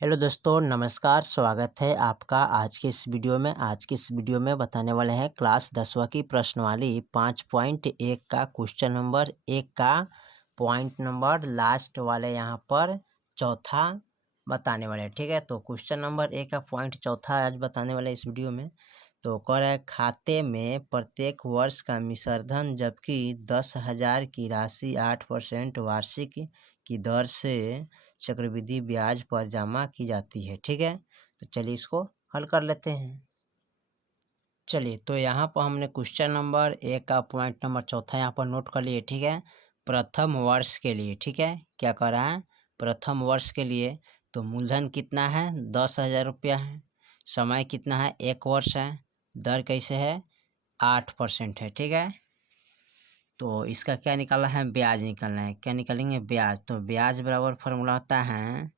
Hello दोस्तों, नमस्कार। स्वागत है आपका आज के इस वीडियो में। आज की इस वीडियो में बताने वाले हैं क्लास 10वीं की प्रश्नवाली 5.1 का क्वेश्चन नंबर 1 का पॉइंट नंबर लास्ट वाले यहाँ पर चौथा बताने वाले हैं। ठीक है, तो क्वेश्चन नंबर 1 का पॉइंट चौथा आज बताने वाले इस वीडियो में। तो कह रहा है खाते में प्रत्येक वर्ष का मिश्रधन जबकि 10,000 की राशि 8% वार्षिक की दर से चक्रवृद्धि ब्याज पर जमा की जाती है। ठीक है, तो चलिए इसको हल कर लेते हैं। चलिए, तो यहाँ पर हमने क्वेश्चन नंबर 1 का पॉइंट नंबर चौथा यहाँ पर नोट कर लिए। ठीक है, प्रथम वर्ष के लिए। ठीक है, क्या कर रहा है, प्रथम वर्ष के लिए तो मूलधन कितना है, 10,000 रुपया है। समय कितना है, 1 वर्ष है। दर कैसे है, 8% है। ठीक है, तो इसका क्या निकालना है, ब्याज निकालना है। क्या निकालेंगे, ब्याज। तो ब्याज बराबर फॉर्मूला होता है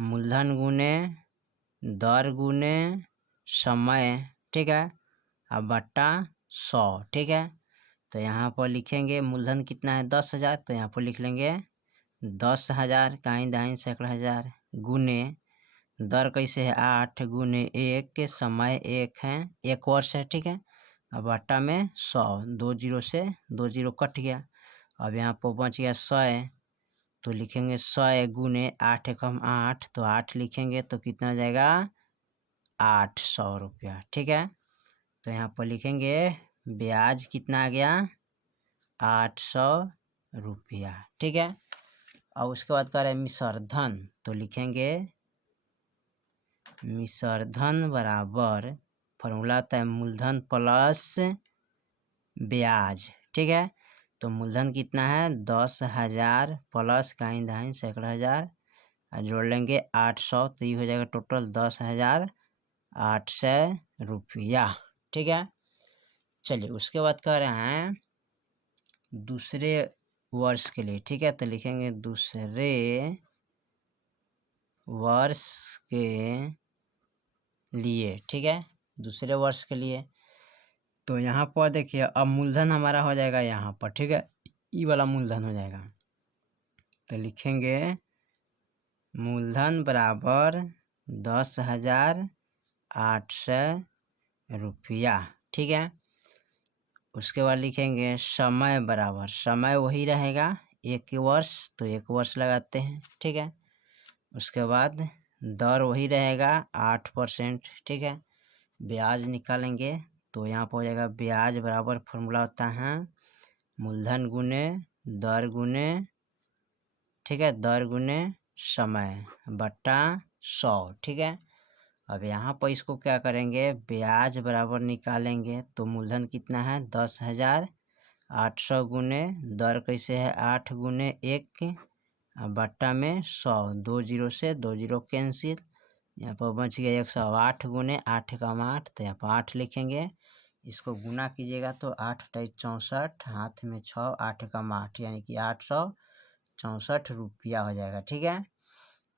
मूलधन गुने दर गुने समय। ठीक है, अब बट्टा 100। ठीक है, तो यहाँ पर लिखेंगे मूलधन कितना है, 10,000, तो यहाँ पर लिख लेंगे 10,000 काहीं दाहीं सैकड़ा हज़ार गुने दर कैसे है, 8 गुने 1, समय 1 है, 1 वर्ष है। ठीक है, अब बट्टा में 100, 2 जीरो से 2 जीरो कट गया। अब यहाँ पर बच गया 100, तो लिखेंगे 100 गुने 8 एकम 8, तो 8 लिखेंगे तो कितना हो जाएगा, 800 रुपया। ठीक है, तो यहाँ पर लिखेंगे ब्याज कितना आ गया, 800 रुपया। ठीक है, और उसके बाद कह रहे हैं मिश्रधन, तो लिखेंगे मिश्रधन बराबर फॉर्मूला होता है मूलधन प्लस ब्याज। ठीक है, तो मूलधन कितना है, 10,000 प्लस काहीं दाहीं सैकड़ा हज़ार जोड़ लेंगे 800, तो ये हो जाएगा टोटल 10,800 रुपया। ठीक है, चलिए उसके बाद कह रहे हैं दूसरे वर्ष के लिए। ठीक है, तो लिखेंगे दूसरे वर्ष के लिए। ठीक है, दूसरे वर्ष के लिए तो यहाँ पर देखिए अब मूलधन हमारा हो जाएगा यहाँ पर। ठीक है, ये वाला मूलधन हो जाएगा, तो लिखेंगे मूलधन बराबर 10,800 रुपया। ठीक है, उसके बाद लिखेंगे समय बराबर, समय वही रहेगा 1 वर्ष, तो 1 वर्ष लगाते हैं। ठीक है, उसके बाद दर वही रहेगा 8%। ठीक है, ब्याज निकालेंगे तो यहाँ पर हो जाएगा ब्याज बराबर फॉर्मूला होता है मूलधन गुने दर गुने, ठीक है, दर गुने समय बट्टा 100। ठीक है, अब यहाँ पर इसको क्या करेंगे, ब्याज बराबर निकालेंगे तो मूलधन कितना है, 10,000, 800 गुने दर कैसे है, 8 गुने 1 बट्टा में 100, 2 जीरो से 2 जीरो कैंसिल, यहाँ पर बच गया 108 गुने 8 का 8, तो यहाँ पर 8 लिखेंगे। इसको गुना कीजिएगा तो 8 × 64, हाथ में 6, 8 का 8 यानी कि 864 रुपया हो जाएगा। ठीक है,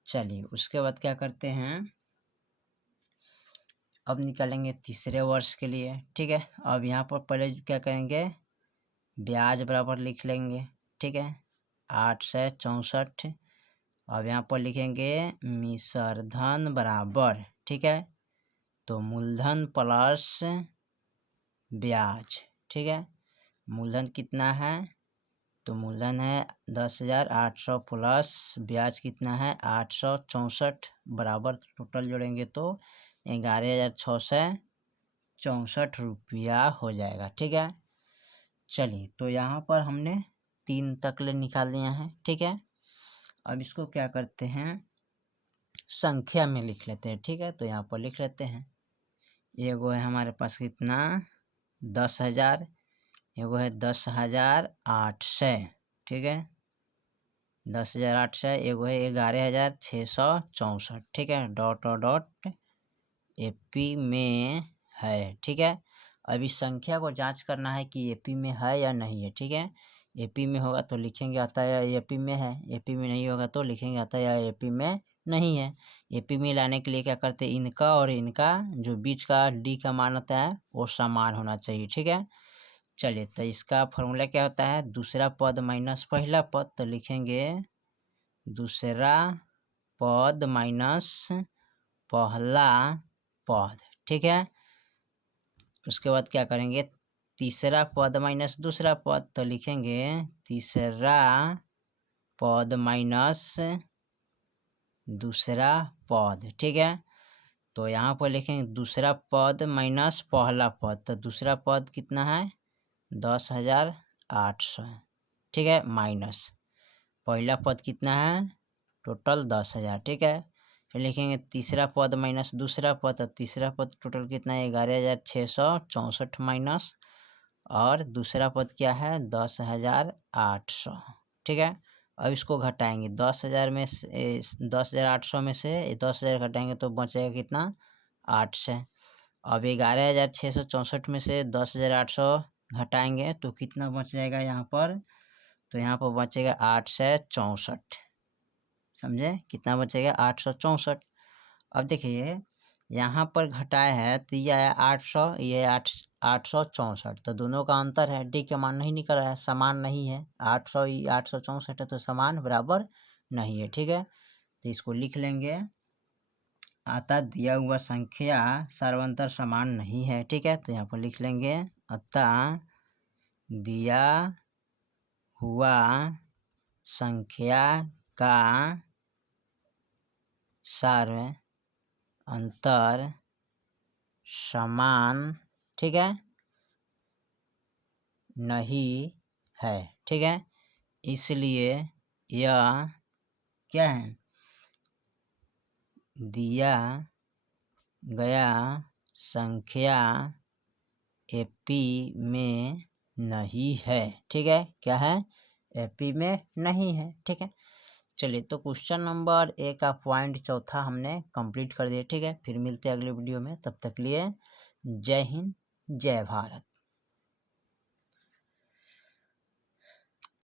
चलिए उसके बाद क्या करते हैं, अब निकालेंगे तीसरे वर्ष के लिए। ठीक है, अब यहाँ पर पहले क्या करेंगे, ब्याज बराबर लिख लेंगे। ठीक है, 864। अब यहाँ पर लिखेंगे मिश्रधन बराबर, ठीक है, तो मूलधन प्लस ब्याज। ठीक है, मूलधन कितना है, तो मूलधन है 10,800 प्लस ब्याज कितना है 864 बराबर टोटल जोड़ेंगे तो 11,664 रुपया हो जाएगा। ठीक है, चलिए तो यहाँ पर हमने 3 तक ले निकाल लिया है। ठीक है, अब इसको क्या करते हैं, संख्या में लिख लेते हैं। ठीक है, तो यहाँ पर लिख लेते हैं, एगो है हमारे पास कितना 10,000, एगो है 10,800। ठीक है, 10,800, एगो है 11,664। ठीक है, डॉट और डॉट एपी में है। ठीक है, अब इस संख्या को जांच करना है कि एपी में है या नहीं है। ठीक है, एपी में होगा तो लिखेंगे आता है एपी में है, एपी में नहीं होगा तो लिखेंगे आता है एपी में नहीं है। एपी में लाने के लिए क्या करते हैं, इनका और इनका जो बीच का डी का मान होता है वो समान होना चाहिए। ठीक है, चलिए तो इसका फॉर्मूला क्या होता है, दूसरा पद माइनस पहला पद, तो लिखेंगे दूसरा पद माइनस पहला पद, ठीक है। उसके बाद क्या करेंगे, तीसरा पद माइनस दूसरा पद, तो लिखेंगे तीसरा पद माइनस दूसरा पद, ठीक है। तो यहाँ पर लिखेंगे दूसरा पद माइनस पहला पद, तो दूसरा पद कितना है 10,800, ठीक है, माइनस पहला पद कितना है टोटल 10,000, ठीक है। फिर लिखेंगे तीसरा पद माइनस दूसरा पद, तो तीसरा पद टोटल कितना है 11,664 माइनस, और दूसरा पद क्या है 10,800, ठीक है। अब इसको घटाएंगे 10,000 में से 10,800 में से 10,000 घटाएंगे तो बचेगा कितना 8 से। अब 11,664 में से 10,800 घटाएंगे तो कितना बच जाएगा यहाँ पर, तो यहाँ पर बचेगा 864, समझे कितना बचेगा 864। अब देखिए यहाँ पर घटाया है तो ये है 800, ये 864, तो दोनों का अंतर है, डी का मान नहीं निकल रहा है, समान नहीं है, 800 864 है तो समान बराबर नहीं है, ठीक है। तो इसको लिख लेंगे, अतः दिया हुआ संख्या सर्वांतर समान नहीं है, ठीक है। तो यहाँ पर लिख लेंगे अतः दिया हुआ संख्या का सर्वांतर समान, ठीक है, नहीं है, ठीक है। इसलिए यह क्या है, दिया गया संख्या एपी में नहीं है, ठीक है, क्या है एपी में नहीं है, ठीक है। चलिए तो क्वेश्चन नंबर 1 का पॉइंट चौथा हमने कंप्लीट कर दिया, ठीक है। फिर मिलते हैं अगले वीडियो में, तब तक लिए जय हिंद जय भारत।